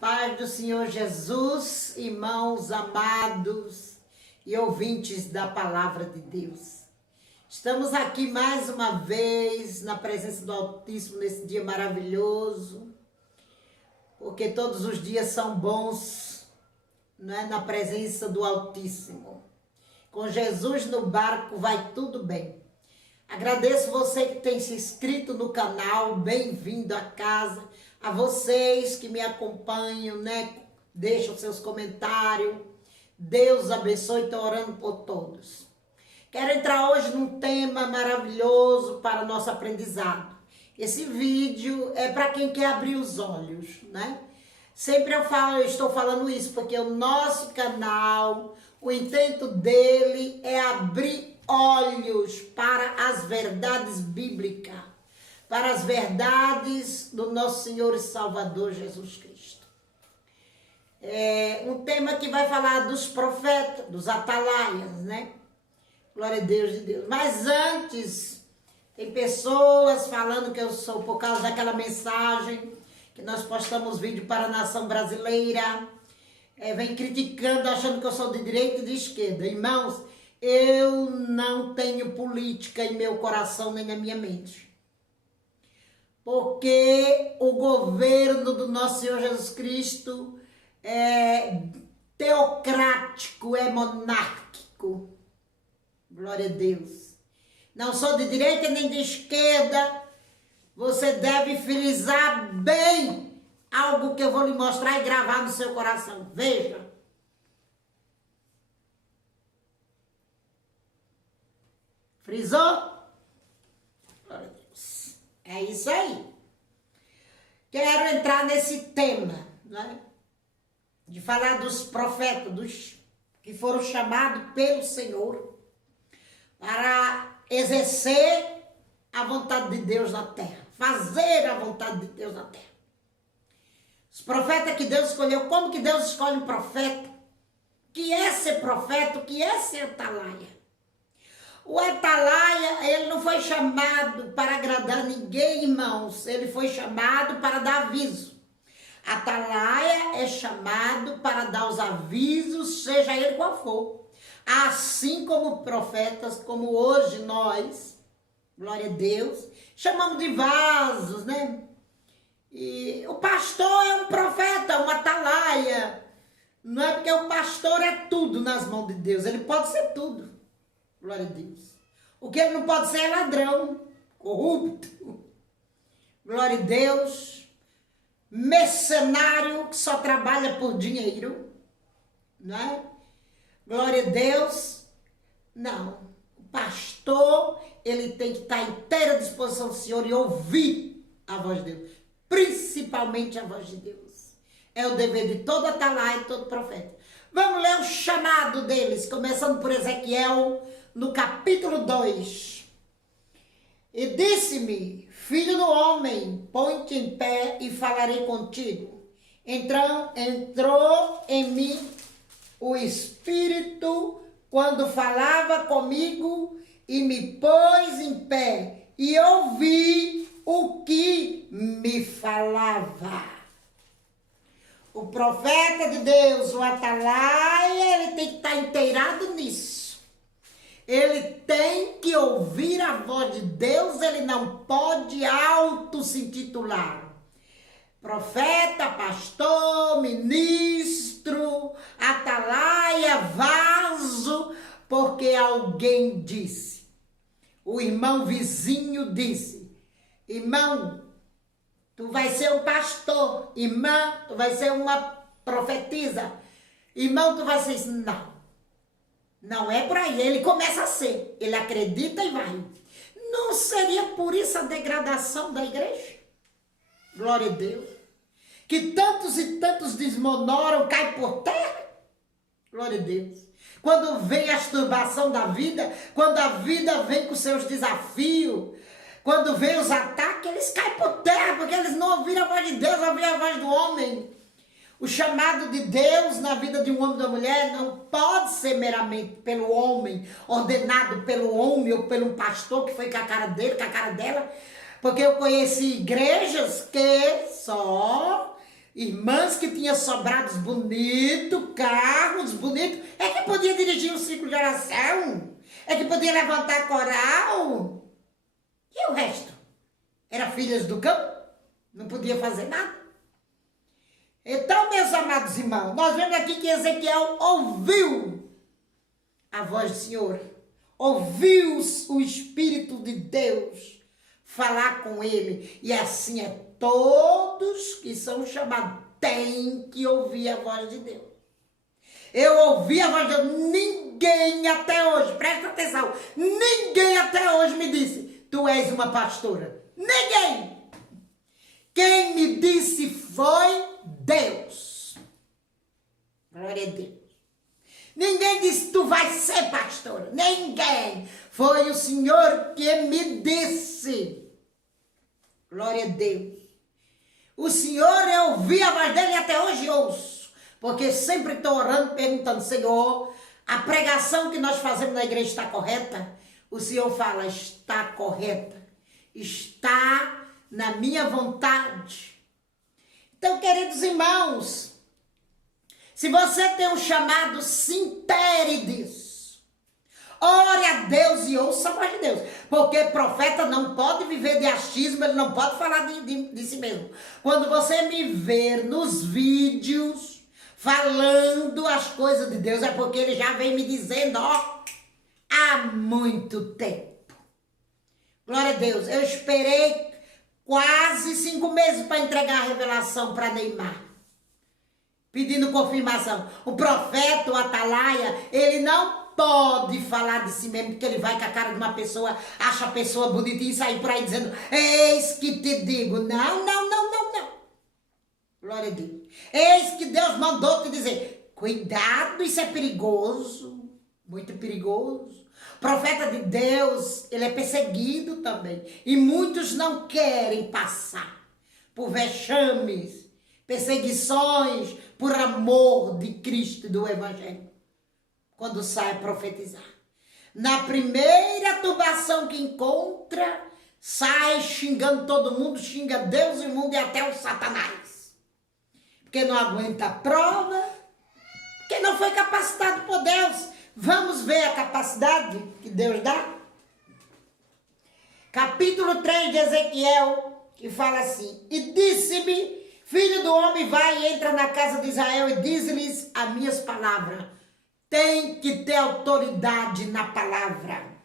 Paz do Senhor Jesus, irmãos amados e ouvintes da Palavra de Deus. Estamos aqui mais uma vez na presença do Altíssimo nesse dia maravilhoso, porque todos os dias são bons, né, na presença do Altíssimo. Com Jesus no barco vai tudo bem. Agradeço você que tem se inscrito no canal, bem-vindo à casa. A vocês que me acompanham, né? Deixam seus comentários. Deus abençoe, estou orando por todos. Quero entrar hoje num tema maravilhoso para nosso aprendizado. Esse vídeo é para quem quer abrir os olhos, né? Sempre eu estou falando isso, porque o nosso canal, o intento dele é abrir olhos para as verdades bíblicas, para as verdades do nosso Senhor e Salvador Jesus Cristo. É um tema que vai falar dos profetas, dos atalaias, né? Glória a Deus de Deus. Mas antes, tem pessoas falando que eu sou por causa daquela mensagem que nós postamos vídeo para a nação brasileira, vem criticando, achando que eu sou de direita e de esquerda. Irmãos, eu não tenho política em meu coração nem na minha mente. Porque o governo do nosso Senhor Jesus Cristo é teocrático, é monárquico. Glória a Deus. Não sou de direita nem de esquerda. Você deve frisar bem algo que eu vou lhe mostrar e gravar no seu coração. Veja. Frisou? Glória a Deus. É isso aí. Quero entrar nesse tema, né? De falar dos profetas, dos que foram chamados pelo Senhor para exercer a vontade de Deus na terra, fazer a vontade de Deus na terra. Os profetas que Deus escolheu, como que Deus escolhe um profeta? O que é ser profeta? O que é ser atalaia? O atalaia, ele não foi chamado para agradar ninguém, irmãos. Ele foi chamado para dar aviso. Atalaia é chamado para dar os avisos, seja ele qual for. Assim como profetas, como hoje nós, glória a Deus, chamamos de vasos, né? E o pastor é um profeta, um atalaia. Não é porque o pastor é tudo nas mãos de Deus. Ele pode ser tudo. Glória a Deus. O que ele não pode ser é ladrão, corrupto. Glória a Deus. Mercenário que só trabalha por dinheiro. Né? Glória a Deus. Não. O pastor, ele tem que estar à inteira disposição do Senhor e ouvir a voz de Deus. Principalmente a voz de Deus. É o dever de todo atalaia e todo profeta. Vamos ler o chamado deles, começando por Ezequiel, no capítulo 2. E disse-me, filho do homem, põe-te em pé e falarei contigo. Então entrou em mim o Espírito quando falava comigo e me pôs em pé e ouvi o que me falava. O profeta de Deus, o atalaia, ele tem que estar inteirado nisso. Ele tem que ouvir a voz de Deus, ele não pode se intitular profeta, pastor, ministro, atalaia, vaso, porque alguém disse. O irmão vizinho disse, irmão, tu vai ser um pastor, irmã, tu vai ser uma profetisa, irmão, tu vai ser isso. Não é por aí, ele começa a ser, ele acredita e vai. Não seria por isso a degradação da igreja? Glória a Deus. Que tantos e tantos desmonoram, caem por terra? Glória a Deus. Quando vem a turbação da vida, quando a vida vem com seus desafios, quando vem os ataques, eles caem por terra, porque eles não ouviram a voz de Deus, ouviram a voz do homem. O chamado de Deus na vida de um homem e de uma mulher não pode ser meramente pelo homem, ordenado pelo homem ou pelo pastor que foi com a cara dele, com a cara dela. Porque eu conheci igrejas que só Irmãs que tinham sobrados bonitos, carros bonitos, é que podia dirigir um ciclo de oração, é que podia levantar coral. E o resto? Era filhas do campo? Não podia fazer nada. Então, meus amados irmãos, nós vemos aqui que Ezequiel ouviu a voz do Senhor, ouviu o Espírito de Deus falar com ele, e assim é todos que são chamados, têm que ouvir a voz de Deus. Eu ouvi a voz de Deus, ninguém até hoje, presta atenção, ninguém até hoje me disse, tu és uma pastora. Ninguém. Quem me disse foi Deus. Glória a Deus. Ninguém disse, tu vais ser pastora. Ninguém. Foi o Senhor que me disse. Glória a Deus. O Senhor, eu ouvi a voz dele e até hoje ouço. Porque sempre estou orando, perguntando, Senhor, a pregação que nós fazemos na igreja está correta? O Senhor fala, está correta. Está na minha vontade. Então, queridos irmãos, se você tem um chamado, se intere disso. Ore a Deus e ouça a voz de Deus. Porque profeta não pode viver de achismo, ele não pode falar de si mesmo. Quando você me ver nos vídeos falando as coisas de Deus, é porque ele já vem me dizendo, ó, há muito tempo. Glória a Deus. Eu esperei quase 5 meses para entregar a revelação para Neymar, pedindo confirmação. O profeta, o atalaia, ele não pode falar de si mesmo, porque ele vai com a cara de uma pessoa, acha a pessoa bonitinha e sair por aí dizendo, eis que te digo. Não, não, não, não, não. Glória a Deus. Eis que Deus mandou te dizer, cuidado, isso é perigoso, muito perigoso. Profeta de Deus, ele é perseguido também. E muitos não querem passar por vexames, perseguições, por amor de Cristo e do Evangelho. Quando sai a profetizar. Na primeira turbação que encontra, sai xingando todo mundo, xinga Deus e o mundo e até o Satanás. Porque não aguenta a prova, porque não foi capacitado por Deus. Vamos ver a capacidade que Deus dá? Capítulo 3 de Ezequiel, que fala assim, e disse-me, filho do homem, vai e entra na casa de Israel e diz-lhes as minhas palavras. Tem que ter autoridade na palavra.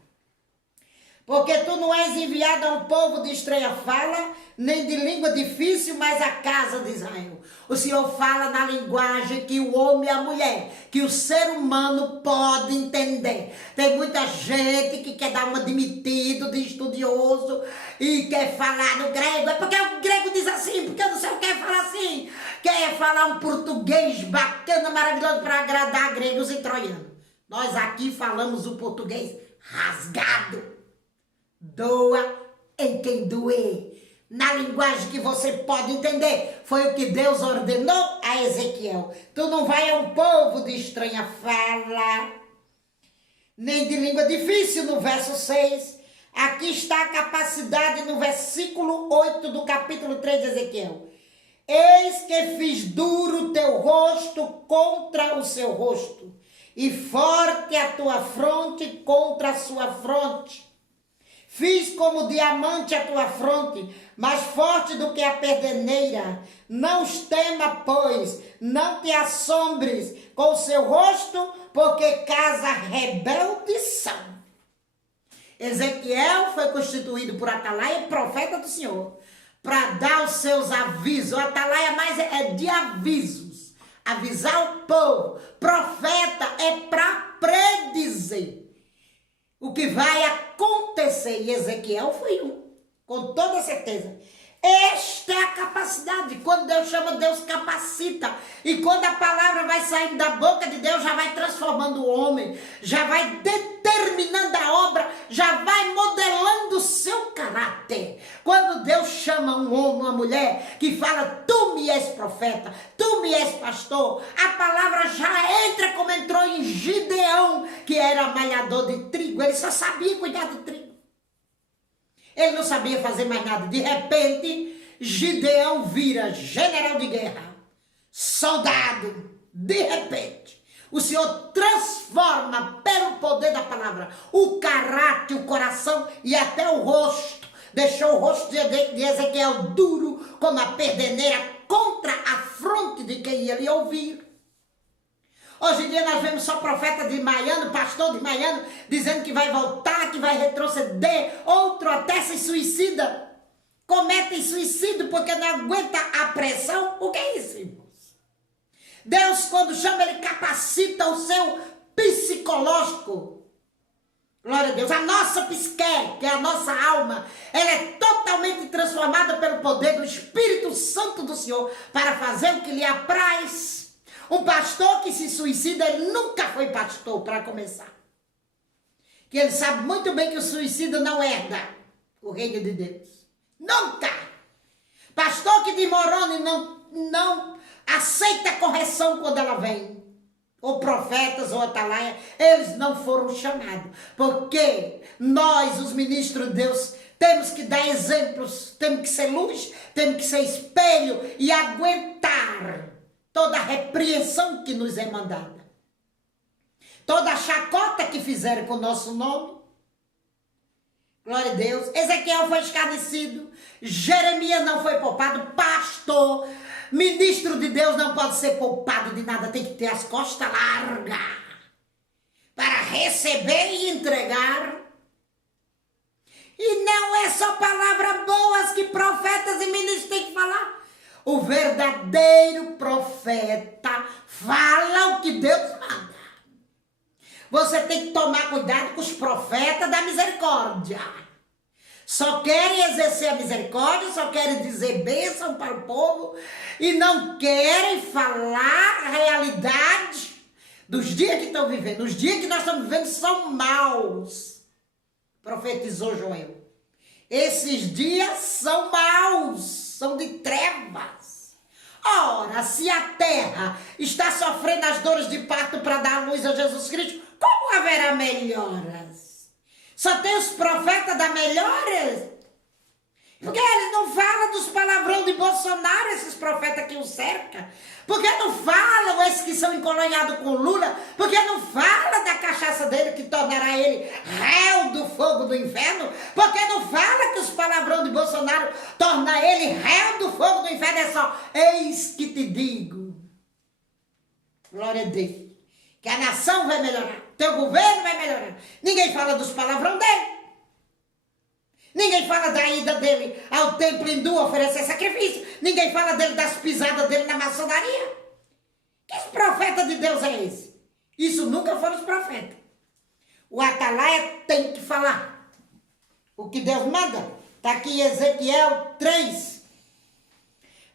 Porque tu não és enviado a um povo de estranha fala, nem de língua difícil, mas a casa de Israel. O Senhor fala na linguagem que o homem e a mulher, que o ser humano pode entender. Tem muita gente que quer dar uma de metido, de estudioso, e quer falar no grego. É porque o grego diz assim, porque eu não sei o que é falar assim. Quer falar um português bacana, maravilhoso, para agradar gregos e troianos. Nós aqui falamos o português rasgado. Doa em quem doer. Na linguagem que você pode entender. Foi o que Deus ordenou a Ezequiel. Tu não vai a um povo de estranha fala, nem de língua difícil, no verso 6. Aqui está a capacidade no versículo 8 do capítulo 3 de Ezequiel. Eis que fiz duro o teu rosto contra o seu rosto, e forte a tua fronte contra a sua fronte. Fiz como diamante a tua fronte, mais forte do que a perdeneira. Não os tema, pois, não te assombres com o seu rosto, porque casa rebeldes são. Ezequiel foi constituído por atalaia, profeta do Senhor, para dar os seus avisos. O atalaia mais é de avisos, avisar o povo. Profeta é para predizer o que vai acontecer. E Ezequiel foi um, com toda certeza. Esta é a capacidade. Quando Deus chama, Deus capacita. E quando a palavra vai saindo da boca de Deus, já vai transformando o homem, já vai determinando a obra, já vai modelando o seu caráter. Quando Deus chama um homem, uma mulher, que fala, tu me és profeta, tu me és pastor, a palavra já entra como entrou em Gideão, que era malhador de trigo. Ele só sabia cuidar do trigo. Ele não sabia fazer mais nada. De repente, Gideão vira general de guerra. soldado, de repente, o Senhor transforma pelo poder da palavra o caráter, o coração e até o rosto. Deixou o rosto de Ezequiel duro como a perdeneira contra a fronte de quem ia lhe ouvir. Hoje em dia nós vemos só profeta desmaiando, pastor desmaiando, dizendo que vai voltar, que vai retroceder, outro até se suicida. Cometem suicídio porque não aguenta a pressão. O que é isso, irmãos? Deus, quando chama, Ele capacita o seu psicológico. Glória a Deus. A nossa psique, que é a nossa alma, ela é totalmente transformada pelo poder do Espírito Santo do Senhor para fazer o que lhe apraz. Um pastor que se suicida, ele nunca foi pastor, para começar. Que ele sabe muito bem que o suicida não herda o reino de Deus. Nunca. Pastor que desmorona e não aceita correção quando ela vem. Ou profetas, ou atalaia, eles não foram chamados. Porque nós, os ministros de Deus, temos que dar exemplos, temos que ser luz, temos que ser espelho e aguentar toda a repreensão que nos é mandada. Toda a chacota que fizeram com o nosso nome. Glória a Deus. Ezequiel foi escarnecido. Jeremias não foi poupado. Pastor, ministro de Deus não pode ser poupado de nada. Tem que ter as costas largas para receber e entregar. E não é só palavras boas que profetas e ministros têm que falar. O verdadeiro profeta fala o que Deus manda. Você tem que tomar cuidado com os profetas da misericórdia. Só querem exercer a misericórdia, só querem dizer bênção para o povo e não querem falar a realidade dos dias que estão vivendo. Os dias que nós estamos vivendo são maus, profetizou Joel. Esses dias são maus, são de trevas. Ora, se a terra está sofrendo as dores de parto para dar luz a Jesus Cristo, como haverá melhoras? Só tem os profetas da melhoras? Porque eles não falam dos palavrão de Bolsonaro, esses profetas que o cercam. Porque não falam esses que são encolonhados com Lula. Porque não fala da cachaça dele que tornará ele réu do fogo do inferno. Porque não fala que os palavrão de Bolsonaro torna ele réu do fogo do inferno. É só, eis que te digo. Glória a Deus. Que a nação vai melhorar. Teu governo vai melhorar. Ninguém fala dos palavrão dele. Ninguém fala da ida dele ao templo hindu oferecer sacrifício. Ninguém fala dele das pisadas dele na maçonaria. Que profeta de Deus é esse? Isso nunca foram os profetas. O atalaia tem que falar o que Deus manda. Está aqui em Ezequiel 3,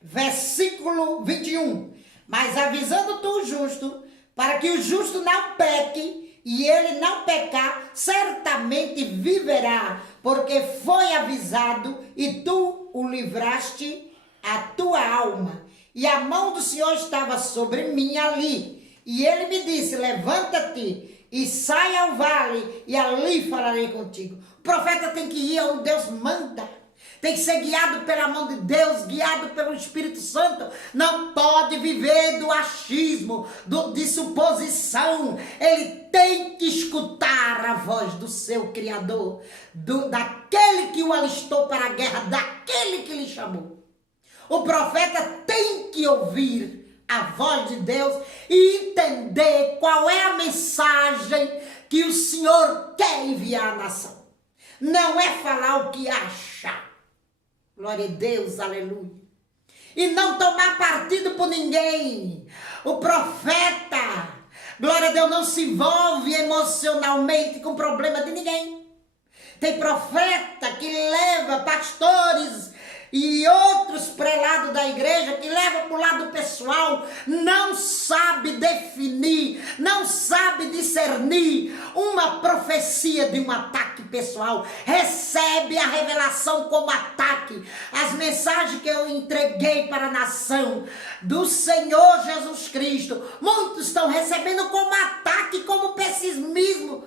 versículo 21. Mas avisando tu o justo, para que o justo não peque, e ele não pecar, certamente viverá, porque foi avisado e tu o livraste a tua alma. E a mão do Senhor estava sobre mim ali. E ele me disse, levanta-te e sai ao vale e ali falarei contigo. O profeta tem que ir onde Deus manda. Tem que ser guiado pela mão de Deus, guiado pelo Espírito Santo. Não pode viver do achismo, de suposição. Ele tem que escutar a voz do seu Criador, daquele que o alistou para a guerra, daquele que lhe chamou. O profeta tem que ouvir a voz de Deus e entender qual é a mensagem que o Senhor quer enviar à nação. Não é falar o que acha. Glória a Deus, aleluia. E não tomar partido por ninguém. O profeta, glória a Deus, não se envolve emocionalmente com problema de ninguém. Tem profeta que leva pastores e outros prelados da igreja que levam para o lado pessoal, não sabe definir, não sabe discernir uma profecia de um ataque pessoal, recebe a revelação como ataque. As mensagens que eu entreguei para a nação do Senhor Jesus Cristo, muitos estão recebendo como ataque, como pessimismo.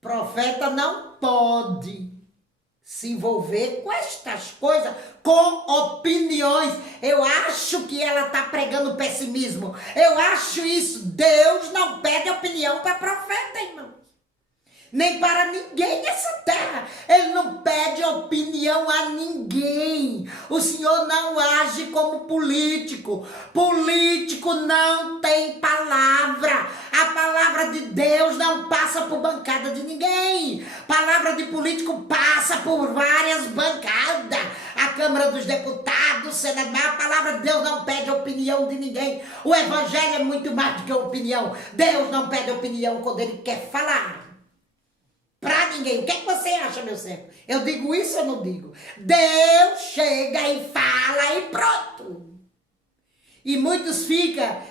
Profeta não pode se envolver com estas coisas, com opiniões. Eu acho que ela está pregando pessimismo. Eu acho isso. Deus não pede opinião para profeta, irmão. Nem para ninguém nessa terra. Ele não pede opinião a ninguém. O Senhor não age como político. Político não tem palavra. A palavra de Deus não passa por bancada de ninguém. Palavra de político passa por várias bancadas. A Câmara dos Deputados, o Senado, mas a palavra de Deus não pede opinião de ninguém. O Evangelho é muito mais do que opinião. Deus não pede opinião quando Ele quer falar. Para ninguém. O que é que você acha, meu servo? Eu digo isso ou não digo? Deus chega e fala e pronto. E muitos ficam,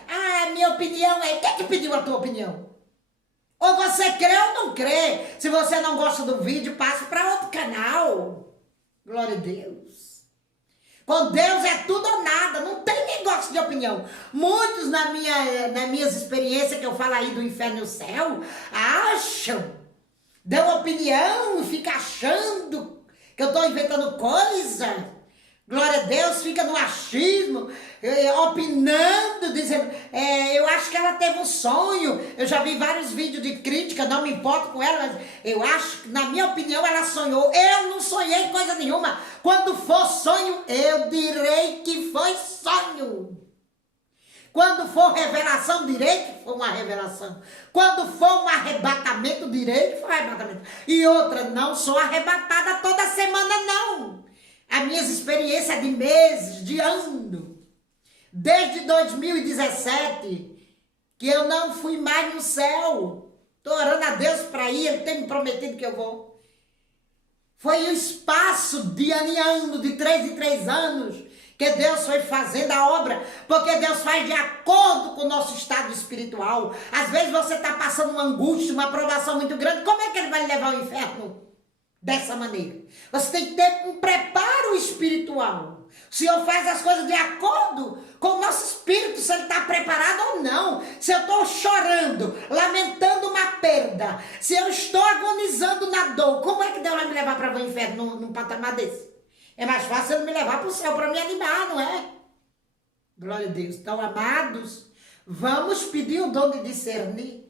minha opinião é... Quem que pediu a tua opinião? Ou você crê ou não crê. Se você não gosta do vídeo, passe para outro canal. Glória a Deus. Com Deus é tudo ou nada. Não tem negócio de opinião. Muitos, nas minhas experiências que eu falo aí do inferno e o céu, acham... Dão opinião, fica achando que eu estou inventando coisa. Glória a Deus, fica no achismo, opinando, dizendo, eu acho que ela teve um sonho. Eu já vi vários vídeos de crítica, não me importo com ela, mas eu acho que, na minha opinião, ela sonhou. Eu não sonhei coisa nenhuma. Quando for sonho, eu direi que foi sonho. Quando for revelação, direi que foi uma revelação. Quando for um arrebatamento, direi que foi um arrebatamento. E outra, não sou arrebatada toda semana, não. As minhas experiências de meses, de ano. Desde 2017, que eu não fui mais no céu. Estou orando a Deus para ir, Ele tem me prometido que eu vou. Foi um espaço de ano em ano, de 3 em 3 anos, que Deus foi fazendo a obra, porque Deus faz de acordo com o nosso estado espiritual. Às vezes você está passando uma angústia, uma provação muito grande, como é que Ele vai levar ao inferno? Dessa maneira. Você tem que ter um preparo espiritual. O Senhor faz as coisas de acordo com o nosso espírito, se ele está preparado ou não. Se eu estou chorando, lamentando uma perda, se eu estou agonizando na dor, como é que Deus vai me levar para o inferno num patamar desse? É mais fácil ele me levar para o céu para me animar, não é? Glória a Deus. Então, amados, vamos pedir o dom de discernir.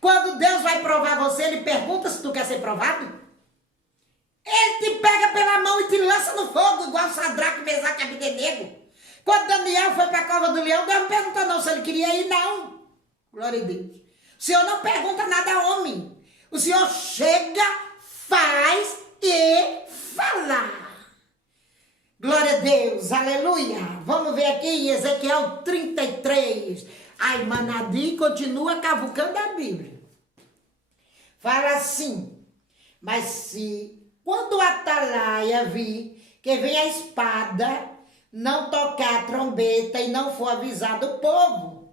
Quando Deus vai provar você, Ele pergunta se tu quer ser provado. Ele te pega pela mão e te lança no fogo, igual Sadraque, Mesaque e Abdenego. Quando Daniel foi para a cova do leão, Deus não perguntou não se ele queria ir, não. Glória a Deus. O Senhor não pergunta nada a homem. O Senhor chega, faz e fala. Glória a Deus, aleluia. Vamos ver aqui em Ezequiel 33. Ai, Manadi continua cavucando a Bíblia. Fala assim, mas se quando o atalaia vir que vem a espada, não tocar a trombeta e não for avisado o povo,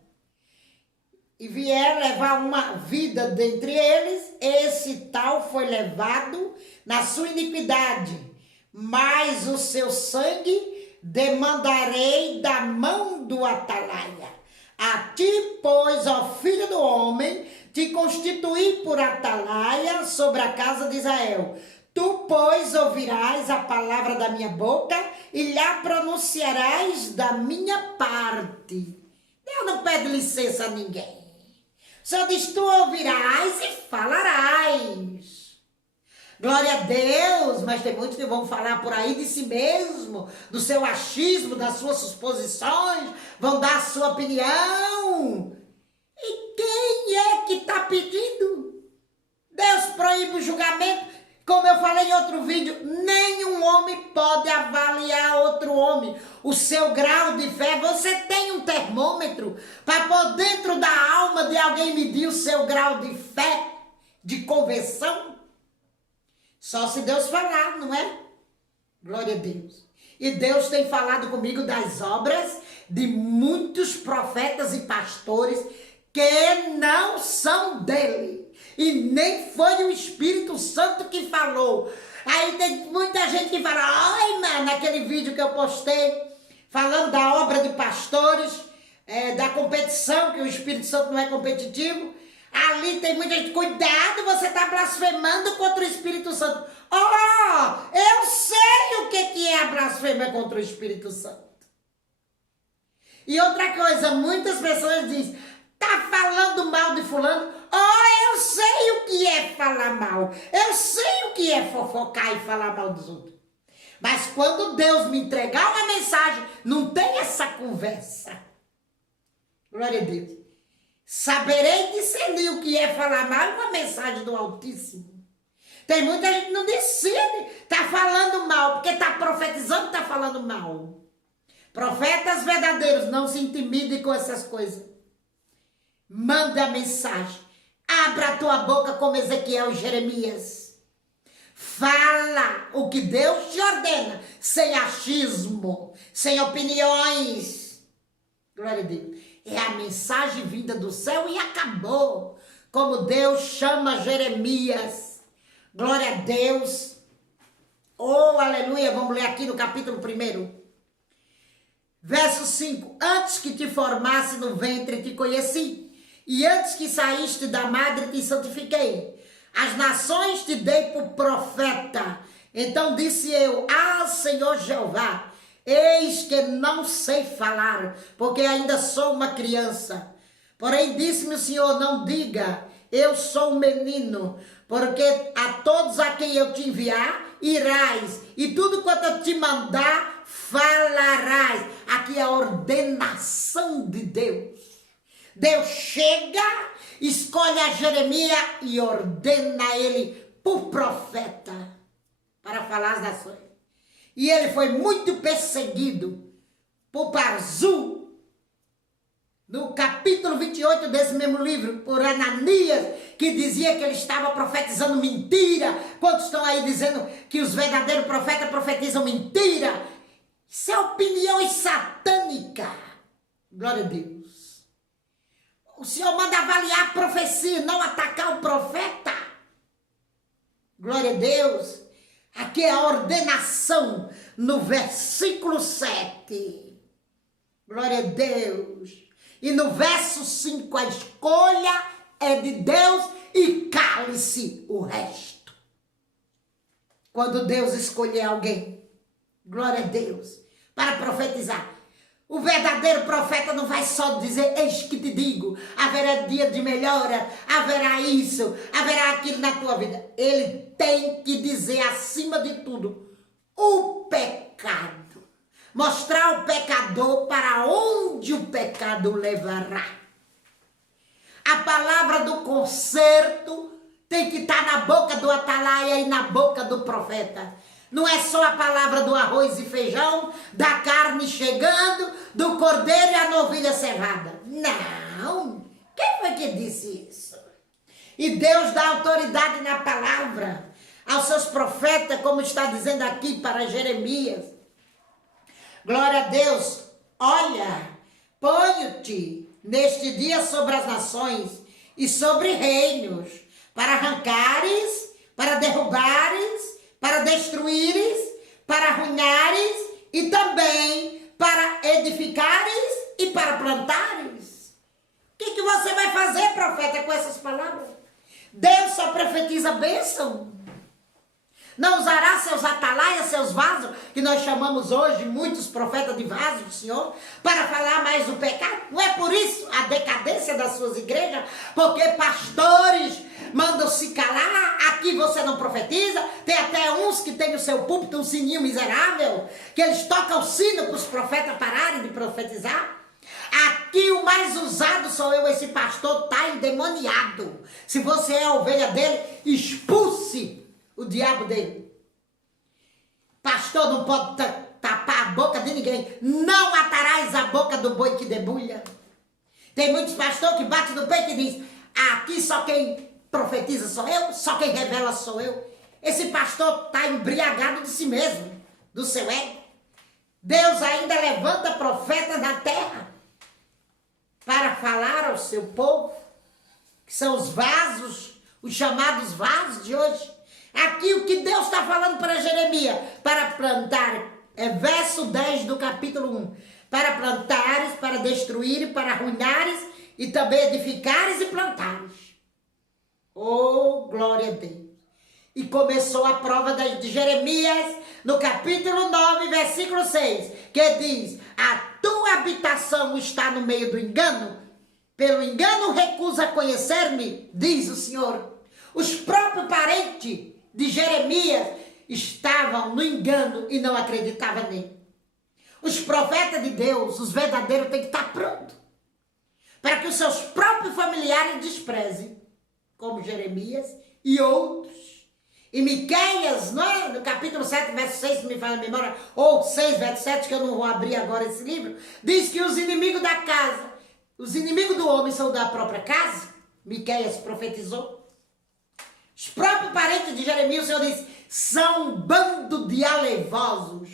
e vier levar uma vida dentre eles, esse tal foi levado na sua iniquidade, mas o seu sangue demandarei da mão do atalaia. A ti, pois, ó filho do homem, te constituí por atalaia sobre a casa de Israel. Tu, pois, ouvirás a palavra da minha boca e lhe pronunciarás da minha parte. Deus não pede licença a ninguém. Só diz, tu ouvirás e falarás. Glória a Deus, mas tem muitos que vão falar por aí de si mesmo, do seu achismo, das suas suposições, vão dar a sua opinião. E quem é que está pedindo? Deus proíbe o julgamento. Como eu falei em outro vídeo, nenhum homem pode avaliar outro homem. O seu grau de fé, você tem um termômetro para pôr dentro da alma de alguém medir o seu grau de fé, de conversão? Só se Deus falar, não é? Glória a Deus. E Deus tem falado comigo das obras de muitos profetas e pastores que não são dele. E nem foi o Espírito Santo que falou. Aí tem muita gente que fala, ai, mano, naquele vídeo que eu postei, falando da obra de pastores, da competição, que o Espírito Santo não é competitivo. Ali tem muita gente, cuidado, você está blasfemando contra o Espírito Santo. Oh, eu sei o que é a blasfêmia contra o Espírito Santo. E outra coisa, muitas pessoas dizem, tá falando mal de fulano. Oh, eu sei o que é falar mal. Eu sei o que é fofocar e falar mal dos outros. Mas quando Deus me entregar uma mensagem, não tem essa conversa. Glória a Deus. Saberei discernir o que é falar mal uma mensagem do Altíssimo. Tem muita gente que não decide, tá falando mal, porque tá profetizando, tá falando mal. Profetas verdadeiros, não se intimidem com essas coisas. Manda a mensagem. Abra a tua boca como Ezequiel e Jeremias. Fala o que Deus te ordena, sem achismo, sem opiniões. Glória a Deus. É a mensagem vinda do céu e acabou. Como Deus chama Jeremias. Glória a Deus. Oh, aleluia. Vamos ler aqui no capítulo 1. Verso 5. Antes que te formasse no ventre te conheci, e antes que saíste da madre te santifiquei. As nações te dei por profeta. Então disse eu, Senhor Jeová, eis que não sei falar, porque ainda sou uma criança. Porém disse-me o Senhor, não diga, eu sou um menino, porque a todos a quem eu te enviar, irás, e tudo quanto eu te mandar, falarás. Aqui é a ordenação de Deus. Deus chega, escolhe a Jeremias e ordena ele por profeta para falar às nações. E ele foi muito perseguido por Parzu, no capítulo 28 desse mesmo livro, por Ananias, que dizia que ele estava profetizando mentira. Quantos estão aí dizendo que os verdadeiros profetas profetizam mentira? Isso é opinião satânica. Glória a Deus. O Senhor manda avaliar a profecia, não atacar o profeta. Glória a Deus. Aqui é a ordenação no versículo 7. Glória a Deus. E no verso 5, a escolha é de Deus e cale-se o resto. Quando Deus escolher alguém, glória a Deus, para profetizar, o verdadeiro profeta não vai só dizer, eis que te digo, haverá dia de melhora, haverá isso, haverá aquilo na tua vida. Ele tem que dizer, acima de tudo, o pecado. Mostrar o pecador para onde o pecado levará. A palavra do conserto tem que estar na boca do atalaia e na boca do profeta. Não é só a palavra do arroz e feijão, da carne chegando, do cordeiro e a novilha cevada. Não! Quem foi que disse isso? E Deus dá autoridade na palavra aos seus profetas, como está dizendo aqui para Jeremias. Glória a Deus. Olha, ponho-te neste dia sobre as nações e sobre reinos, para arrancares, para derrubares, para destruíres, para arruinares e também para edificares e para plantares. O que você vai fazer, profeta, com essas palavras? Deus só profetiza bênção. Não usará seus atalaias, seus vasos, que nós chamamos hoje muitos profetas de vasos do Senhor, para falar mais do pecado? Não é por isso a decadência das suas igrejas? Porque pastores mandam se calar, aqui você não profetiza. Tem até uns que tem no seu púlpito um sininho miserável, que eles tocam o sino para os profetas pararem de profetizar. Aqui o mais usado sou eu, esse pastor está endemoniado. Se você é a ovelha dele, expulse o diabo dele. Pastor não pode tapar a boca de ninguém. Não atarás a boca do boi que debulha. Tem muitos pastores que batem no peito e dizem, aqui só quem profetiza sou eu, só quem revela sou eu. Esse pastor está embriagado de si mesmo, do seu ego. Deus ainda levanta profetas na terra para falar ao seu povo, que são os vasos, os chamados vasos de hoje. Aqui o que Deus está falando para Jeremias, para plantar, é verso 10 do capítulo 1, para plantares, para destruir, para arruinares e também edificares e plantares. Oh, glória a Deus. E começou a prova de Jeremias, no capítulo 9, versículo 6, que diz: a tua habitação está no meio do engano, pelo engano recusa conhecer-me, diz o Senhor. Os próprios parentes de Jeremias estavam no engano e não acreditavam nele. Os profetas de Deus, os verdadeiros, têm que estar prontos para que os seus próprios familiares desprezem, como Jeremias e outros. E Miqueias, não é? No capítulo 7, verso 6, se me fala a memória, ou 6, verso 7, que eu não vou abrir agora esse livro, diz que os inimigos da casa, os inimigos do homem são da própria casa. Miqueias profetizou. Os próprios parentes de Jeremias, o Senhor diz, são um bando de alevosos.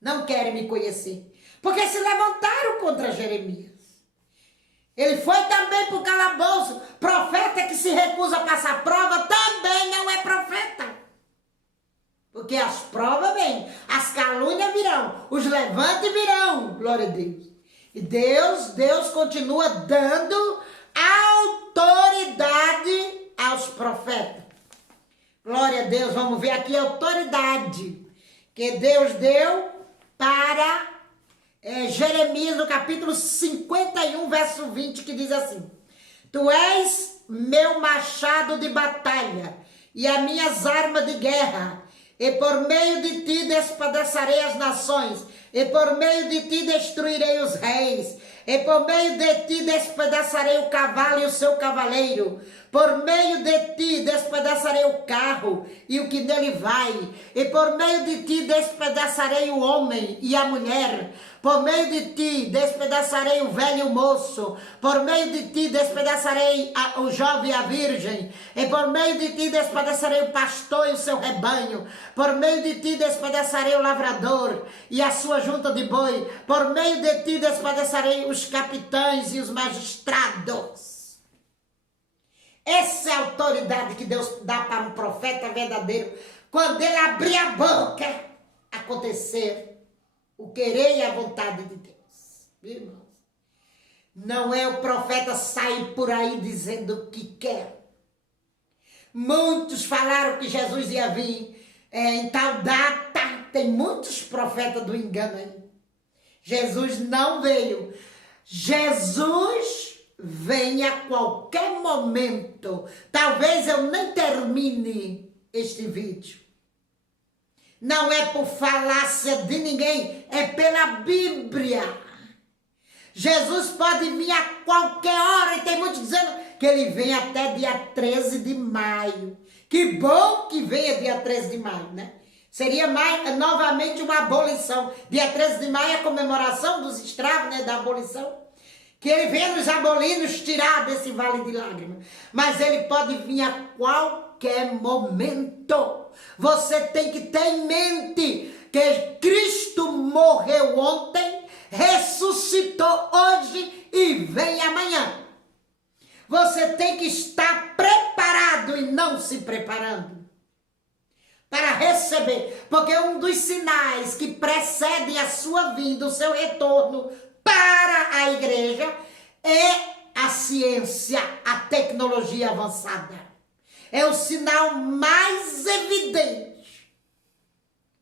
Não querem me conhecer, porque se levantaram contra Jeremias. Ele foi também para o calabouço. Profeta que se recusa a passar prova também não é profeta. Porque as provas vêm, as calúnias virão, os levantes virão. Glória a Deus. E Deus continua dando autoridade aos profetas. Glória a Deus. Vamos ver aqui a autoridade que Deus deu para Jeremias, no capítulo 51, verso 20, que diz assim: tu és meu machado de batalha e as minhas armas de guerra, e por meio de ti despedaçarei as nações, e por meio de ti destruirei os reis, e por meio de ti despedaçarei o cavalo e o seu cavaleiro, por meio de ti despedaçarei o carro e o que nele vai, e por meio de ti despedaçarei o homem e a mulher, por meio de ti despedaçarei o velho e o moço, por meio de ti despedaçarei o jovem e a virgem, e por meio de ti despedaçarei o pastor e o seu rebanho, por meio de ti despedaçarei o lavrador e a sua junta de boi, por meio de ti despedaçarei os capitães e os magistrados. Essa é a autoridade que Deus dá para um profeta verdadeiro, quando ele abrir a boca, acontecer o querer e a vontade de Deus. Irmãos, não é o profeta sair por aí dizendo o que quer. Muitos falaram que Jesus ia vir em tal data. Tem muitos profetas do engano aí. Jesus não veio. Jesus vem a qualquer momento. Talvez eu nem termine este vídeo. Não é por falácia de ninguém, é pela Bíblia. Jesus pode vir a qualquer hora, e tem muitos dizendo que ele vem até dia 13 de maio. Que bom que venha dia 13 de maio, né? Seria novamente uma abolição. Dia 13 de maio é a comemoração dos escravos, né, da abolição. Que ele venha nos abolir, nos tirar desse vale de lágrimas. Mas ele pode vir a qualquer momento. Você tem que ter em mente que Cristo morreu ontem, ressuscitou hoje e vem amanhã. Você tem que estar preparado e não se preparando para receber. Porque um dos sinais que precedem a sua vinda, o seu retorno para a igreja, é a ciência, a tecnologia avançada. É o sinal mais evidente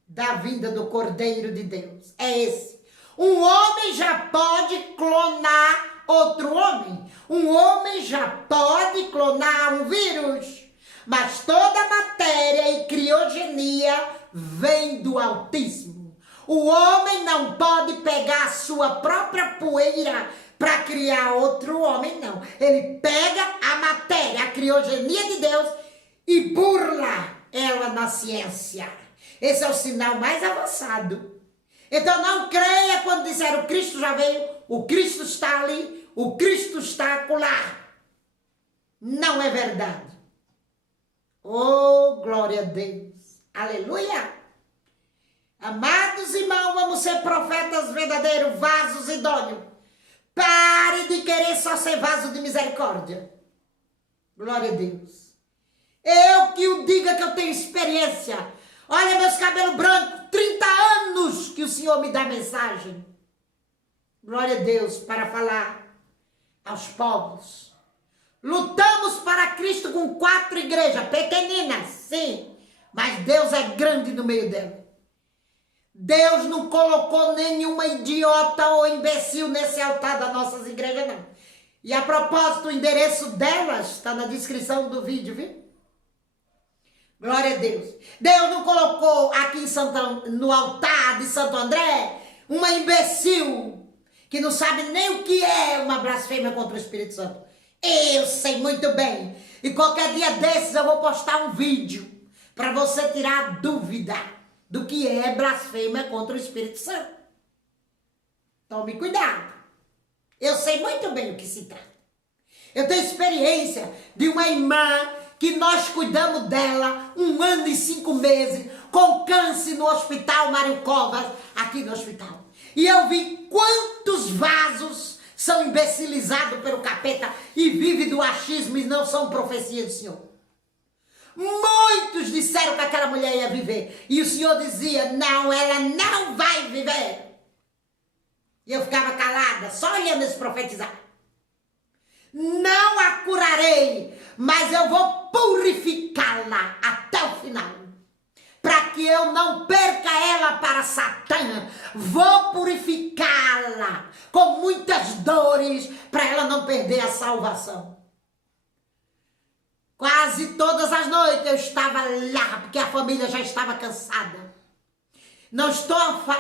da vinda do Cordeiro de Deus. É esse. Um homem já pode clonar outro homem. Um homem já pode clonar um vírus. Mas toda a matéria e criogenia vem do Altíssimo. O homem não pode pegar a sua própria poeira para criar outro homem, não. Ele pega a matéria, a criogenia de Deus e burla ela na ciência. Esse é o sinal mais avançado. Então não creia quando disseram o Cristo já veio, o Cristo está ali, o Cristo está acolá. Não é verdade. Oh, glória a Deus. Aleluia. Amados irmãos, vamos ser profetas verdadeiros, vasos idôneos. Pare de querer só ser vaso de misericórdia. Glória a Deus. Eu que o diga que eu tenho experiência. Olha meus cabelos brancos, 30 anos que o Senhor me dá mensagem. Glória a Deus, para falar aos povos. Lutamos para Cristo com 4 igrejas, pequeninas, sim, mas Deus é grande no meio dela. Deus não colocou nenhuma idiota ou imbecil nesse altar das nossas igrejas, não. E a propósito, o endereço delas está na descrição do vídeo, viu? Glória a Deus. Deus não colocou aqui no altar de Santo André uma imbecil que não sabe nem o que é uma blasfêmia contra o Espírito Santo. Eu sei muito bem. E qualquer dia desses eu vou postar um vídeo para você tirar a dúvida do que é blasfêmia contra o Espírito Santo. Tome cuidado. Eu sei muito bem o que se trata. Eu tenho experiência de uma irmã que nós cuidamos dela 1 ano e 5 meses, com câncer no hospital Mário Covas, aqui no hospital. E eu vi quantos vasos são imbecilizados pelo capeta e vivem do achismo e não são profecias do Senhor. Muitos disseram que aquela mulher ia viver. E o Senhor dizia, não, ela não vai viver. E eu ficava calada, só olhando eles profetizar. Não a curarei, mas eu vou purificá-la até o final. Para que eu não perca ela para Satã. Vou purificá-la com muitas dores para ela não perder a salvação. Quase todas as noites eu estava lá, porque a família já estava cansada. Não estou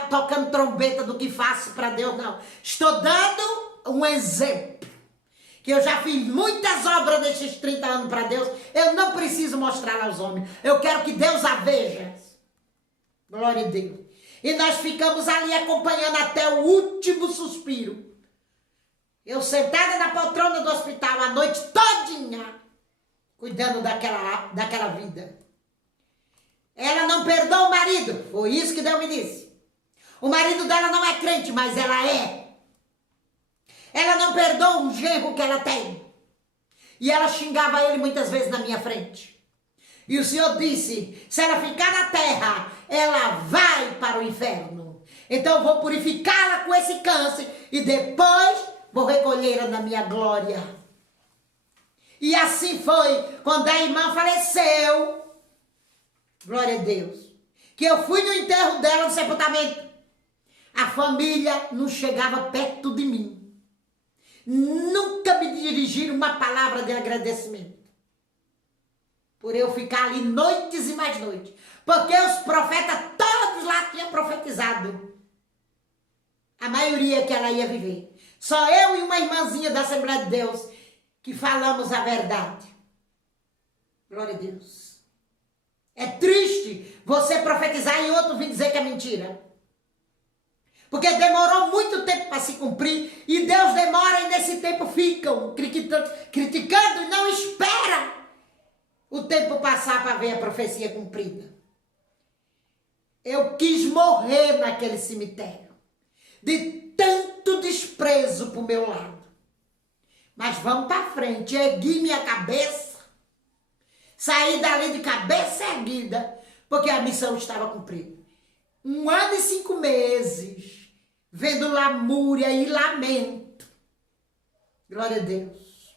tocando trombeta do que faço para Deus, não. Estou dando um exemplo. Que eu já fiz muitas obras nesses 30 anos para Deus. Eu não preciso mostrar aos homens. Eu quero que Deus a veja. Glória a Deus. E nós ficamos ali acompanhando até o último suspiro. Eu sentada na poltrona do hospital a noite todinha, cuidando daquela vida. Ela não perdoa o marido. Foi isso que Deus me disse. O marido dela não é crente, mas ela é. Ela não perdoa um genro que ela tem. E ela xingava ele muitas vezes na minha frente. E o Senhor disse, se ela ficar na terra, ela vai para o inferno. Então eu vou purificá-la com esse câncer e depois vou recolhê-la na minha glória. E assim foi quando a irmã faleceu. Glória a Deus. Que eu fui no enterro dela, no sepultamento. A família não chegava perto de mim. Nunca me dirigiram uma palavra de agradecimento. Por eu ficar ali noites e mais noites. Porque os profetas todos lá tinham profetizado. A maioria que ela ia viver. Só eu e uma irmãzinha da Assembleia de Deus que falamos a verdade. Glória a Deus. É triste você profetizar e outro vir dizer que é mentira. Porque demorou muito tempo para se cumprir. E Deus demora e nesse tempo ficam criticando e não espera o tempo passar para ver a profecia cumprida. Eu quis morrer naquele cemitério. De tanto desprezo para o meu lado. Mas vamos para frente. Ergui minha cabeça. Saí dali de cabeça erguida. Porque a missão estava cumprida. 1 ano e 5 meses. Vendo lamúria e lamento. Glória a Deus.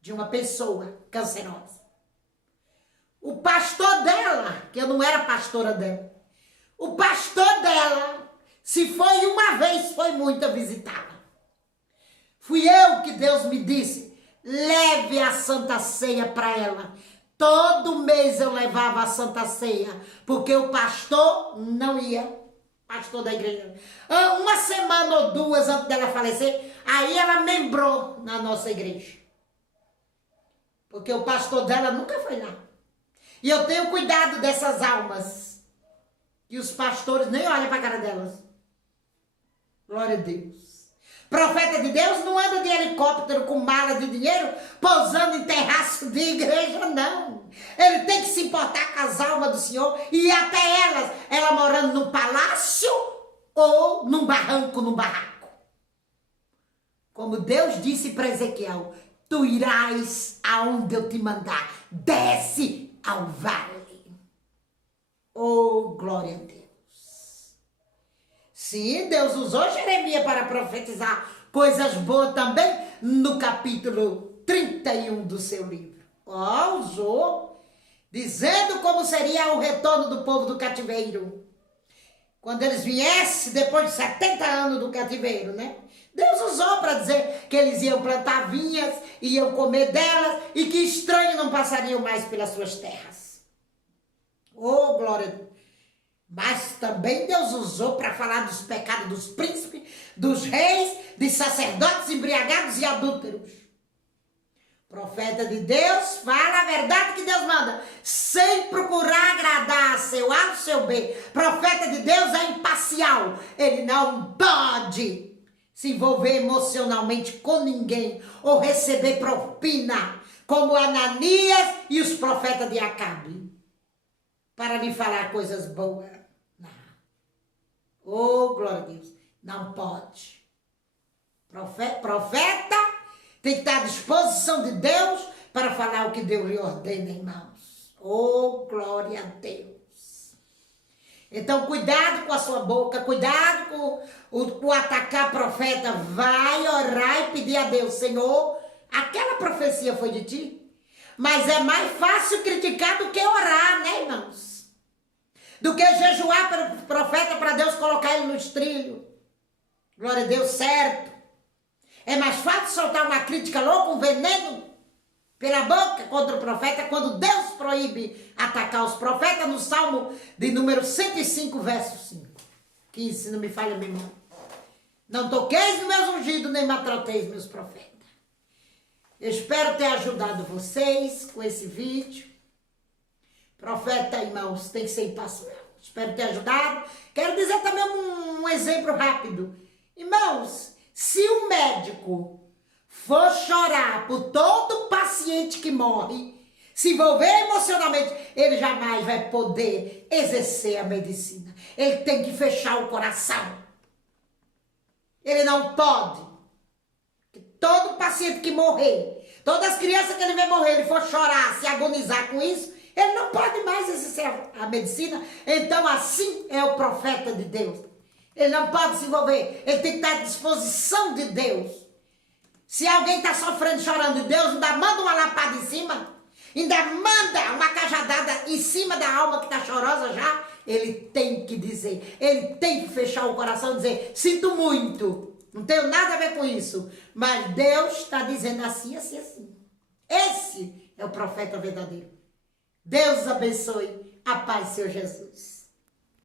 De uma pessoa cancerosa. O pastor dela, que eu não era pastora dela. O pastor dela, se foi uma vez, foi muito visitá-la. Fui eu que Deus me disse, leve a Santa Ceia para ela. Todo mês eu levava a Santa Ceia, porque o pastor não ia. Pastor da igreja. 1 semana ou 2 antes dela falecer, aí ela membrou na nossa igreja. Porque o pastor dela nunca foi lá. E eu tenho cuidado dessas almas. E os pastores nem olham para a cara delas. Glória a Deus. Profeta de Deus não anda de helicóptero com mala de dinheiro, pousando em terraço de igreja, não. Ele tem que se importar com as almas do Senhor e até elas, ela morando num palácio ou num barranco, num barraco. Como Deus disse para Ezequiel, tu irás aonde eu te mandar, desce ao vale. Oh, glória a Deus. Sim, Deus usou Jeremias para profetizar coisas boas também no capítulo 31 do seu livro. Ó, usou, dizendo como seria o retorno do povo do cativeiro. Quando eles viessem, depois de 70 anos do cativeiro, né? Deus usou para dizer que eles iam plantar vinhas, iam comer delas e que estranhos não passariam mais pelas suas terras. Oh, glória a Deus. Mas também Deus usou para falar dos pecados dos príncipes, dos reis, de sacerdotes embriagados e adúlteros. Profeta de Deus fala a verdade que Deus manda, sem procurar agradar a seu A, o seu B. Profeta de Deus é imparcial. Ele não pode se envolver emocionalmente com ninguém ou receber propina, como Ananias e os profetas de Acabe, para lhe falar coisas boas. Não. Oh, glória a Deus. Não pode. Profeta tem que estar à disposição de Deus para falar o que Deus lhe ordena, irmãos. Oh, glória a Deus. Então, cuidado com a sua boca, cuidado com atacar profeta. Vai orar e pedir a Deus, Senhor, aquela profecia foi de ti. Mas é mais fácil criticar do que orar, né, irmãos? Do que jejuar para o profeta para Deus colocar ele no estrilho. Glória a Deus, certo. É mais fácil soltar uma crítica louca, um veneno pela boca contra o profeta, quando Deus proíbe atacar os profetas, no Salmo de número 105, verso 5. 15, se não me falha a memória. Não toqueis nos meus ungidos, nem maltrateis meus profetas. Eu espero ter ajudado vocês com esse vídeo. Profeta, irmãos, tem que ser imparcial. Espero ter ajudado. Quero dizer também um exemplo rápido. Irmãos, se o médico for chorar por todo paciente que morre, se envolver emocionalmente, ele jamais vai poder exercer a medicina. Ele tem que fechar o coração. Ele não pode. Todo paciente que morrer, todas as crianças que ele vê morrer, ele for chorar, se agonizar com isso, ele não pode mais exercer a medicina. Então assim é o profeta de Deus. Ele não pode se envolver. Ele tem que estar à disposição de Deus. Se alguém está sofrendo, chorando, e Deus ainda manda uma lapada em cima, ainda manda uma cajadada em cima da alma que está chorosa já, ele tem que dizer, ele tem que fechar o coração e dizer, sinto muito, não tenho nada a ver com isso, mas Deus está dizendo assim, assim, assim. Esse é o profeta verdadeiro. Deus abençoe. A paz, Senhor Jesus.